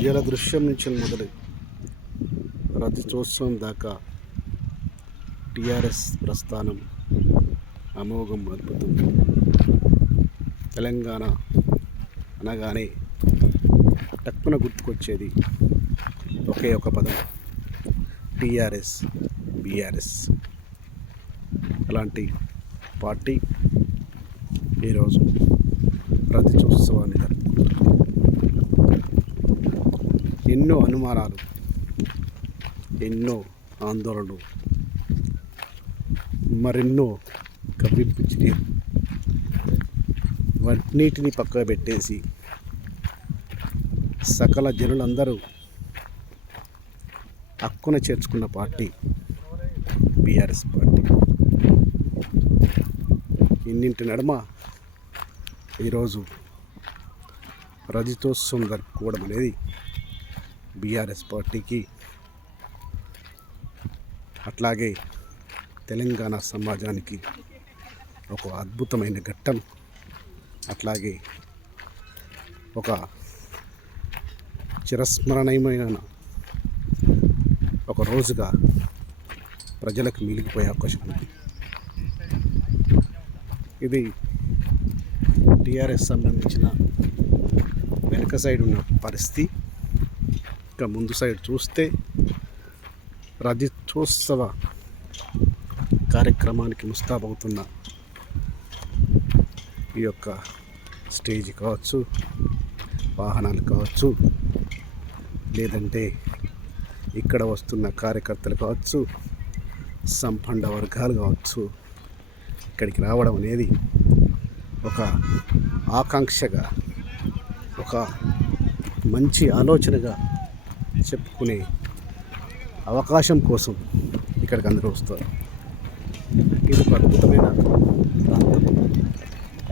జలదృశ్యం నుంచి మొదలు రజతోత్సవం దాకా టీఆర్ఎస్ ప్రస్థానం అమోఘం, అద్భుతం. తెలంగాణ అనగానే టక్కున గుర్తుకొచ్చేది ఒకే ఒక పదం, టీఆర్ఎస్, బీఆర్ఎస్. అలాంటి పార్టీ ఈరోజు రజతోత్సవాన్ని జరుపుకుంటుంది. ఎన్నో అనుమానాలు, ఎన్నో ఆందోళనలు, మరెన్నో కవ్వింపు చర్యలు వాటిని పక్కన పెట్టేసి సకల జనులందరూ హక్కున చేర్చుకున్న పార్టీ బీఆర్ఎస్ పార్టీ. ఇన్నింటి నడుమ ఈరోజు రజతోత్సవం జరుపుకోవడం అనేది బీఆర్ఎస్ పార్టీకి, అట్లాగే తెలంగాణ సమాజానికి ఒక అద్భుతమైన ఘట్టం, అట్లాగే ఒక చిరస్మరణీయమైన ఒక రోజుగా ప్రజలకు మిగిలిపోయే అవకాశం ఉంది. ఇది టీఆర్ఎస్ సంబంధించిన వెనక సైడ్ ఉన్న పరిస్థితి. ఇంకా ముందు సైడ్ చూస్తే రజతోత్సవ కార్యక్రమానికి ముస్తాబవుతున్న ఈ యొక్క స్టేజ్ కావచ్చు, వాహనాలు కావచ్చు, లేదంటే ఇక్కడ వస్తున్న కార్యకర్తలు కావచ్చు, సంపన్న వర్గాలు కావచ్చు, ఇక్కడికి రావడం అనేది ఒక ఆకాంక్షగా, ఒక మంచి ఆలోచనగా చెప్పుకునే అవకాశం కోసం ఇక్కడికి అందరూ వస్తారు. ఇది ఒక అద్భుతమైన ప్రాంతం.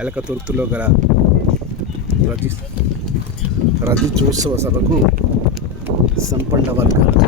ఎలకతుర్తిలో గల రజతోత్సవ సభకు సంపన్న వర్గాలు